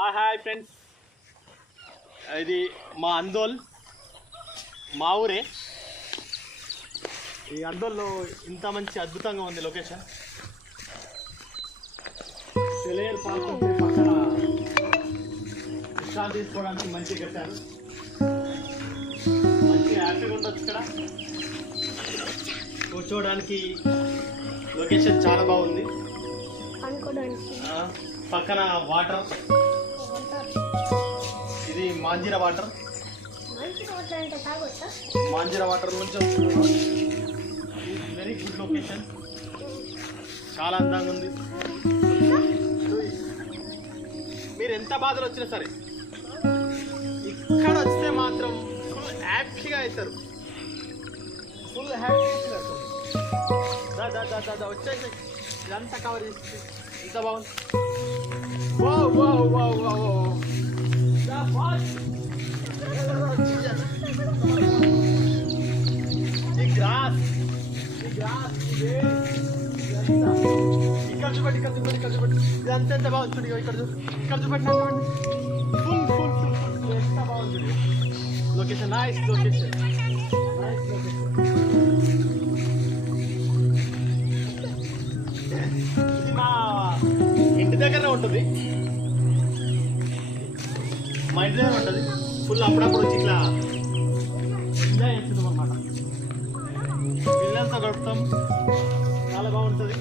Hi friends, ఇది మా అందోల్, మా ఊరే. ఈ అందోల్లో ఇంత మంచి అద్భుతంగా ఉంది లొకేషన్. సెలయేరు పార్క్ ఉంటే పక్కన విశ్రాంతి తీసుకోవడానికి మంచిగా కట్టారు. మంచిగా హ్యాపీగా ఉండొచ్చు ఇక్కడ కూర్చోవడానికి. లొకేషన్ చాలా బాగుంది. పక్కన వాటర్, ఇది మాంజీరా వాటర్. మాంజీరా వాటర్ నుంచి వెరీ గుడ్ లొకేషన్, చాలా అందంగా ఉంది. మీరు ఎంత బాధలు వచ్చినా సరే ఇక్కడ వస్తే మాత్రం ఫుల్ హ్యాపీగా అవుతారు. ఫుల్ హ్యాపీగా వచ్చేసి ఇదంతా కవర్ చేసి ఎంత బాగుంది. ఇక్కడ చూపండి, ఇక్కడ చూపండి, ఇక్కడ చూపండి. ఇదంతా ఎంత బాగుంది చూడు. ఇక్కడ చూపండి, ఫుల్ ఫుల్ ఫుల్ ఫుల్ ఎంత బాగుంది చూడు. Location nice location, nice location. ఇది మా ఇంటి దగ్గరనే ఉంటుంది. మా ఇంటి దగ్గర ఉంటుంది. ఫుల్ అప్పుడప్పుడు వచ్చి ఇట్లా ఎంజాయ్ చేస్తున్నాం అన్నమాట. పిల్లలతో గడుపుతాం, చాలా బాగుంటుంది.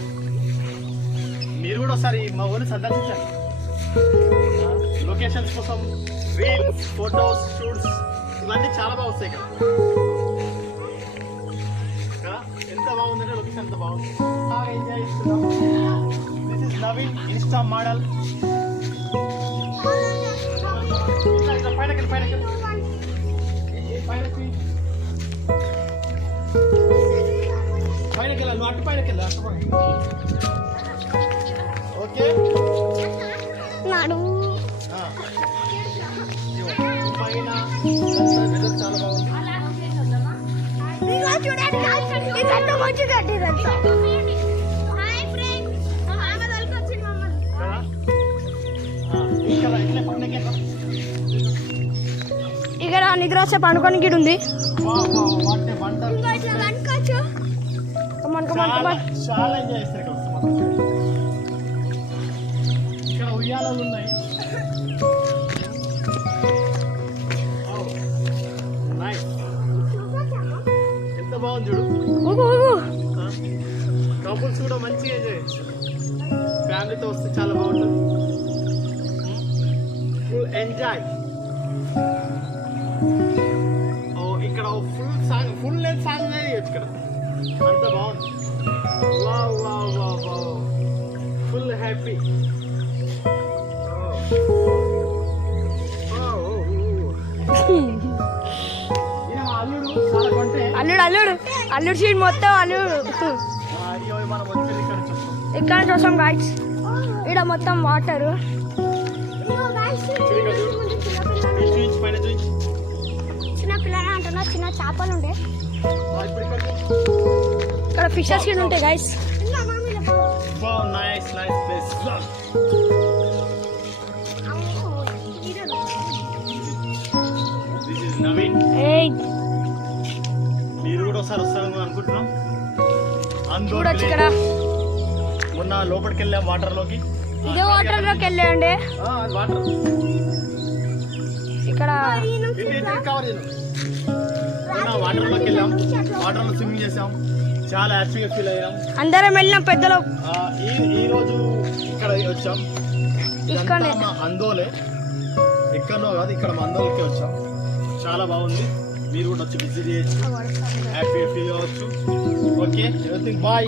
మీరు కూడా ఒకసారి మా ఊరిని సందర్శించండి. లొకేషన్స్ కోసం రీల్స్, ఫొటోస్, షూట్స్ ఇవన్నీ చాలా బాగా వస్తాయి ఇక్కడ. ఎంత బాగుందంటే లొకేషన్ ఎంత బాగుంది, బాగా ఎంజాయ్ చేస్తున్నాం. This is Naveen, Insta model. పైనకి వెళ్ళాలి, నువ్వు అటు పైనకి వెళ్ళాలి. ఓకే, పైన వెదర్ చాలా బాగుంది. ఇక్కడ నిద్ర వస్తే పండుకొని గిడి ఉంది. చాలా ఎంజాయ్ చేస్తారు ఇక్కడ. ఉయ్యాలలు ఉన్నాయి. ఎంత బాగుంది చూడు. కపుల్స్ కూడా మంచిగా ఎంజాయ్ చేయొచ్చు. ఫ్యామిలీతో వస్తే చాలా బాగుంటుంది. Full enjoy. ఇక్కడ full song, full length song చేయొచ్చు ఇక్కడ. అంత బాగుంది. Wow wow wow wow, full happy. అల్లుడు సీన్ మొత్తం అల్లుడు. ఇక్కడ చూసాం గాయ్స్, ఇక్కడ మొత్తం వాటర్. చిన్న పిల్లలు అంటున్నా, చిన్న చేపలు ఉండే ఇక్కడ, ఫిషెస్ కింద ఉంటాయి గాయ్స్. మీరు కూడా ఒకసారి వస్తారని అనుకుంటున్నాం. ఇక్కడ మొన్న లోపలికి వెళ్ళాం వాటర్లోకి. ఇదే వాటర్లోకి వెళ్ళండి. వాటర్ ఇక్కడ వాటర్లోకి వెళ్ళాం, వాటర్లో స్విమ్మింగ్ చేసాం, చాలా హ్యాపీగా ఫీల్ అయ్యాం. అందరం వెళ్ళాం పెద్దలు. ఈ రోజు ఇక్కడ వచ్చాం. ఇక్కడ అందోలే, ఎక్కడో కాదు, ఇక్కడ మా అందోలకి వచ్చాం. చాలా బాగుంది. మీరు కూడా వచ్చి విజిట్ చేయొచ్చు, హ్యాపీగా ఫీల్ అవ్వచ్చు. Okay, everything bye.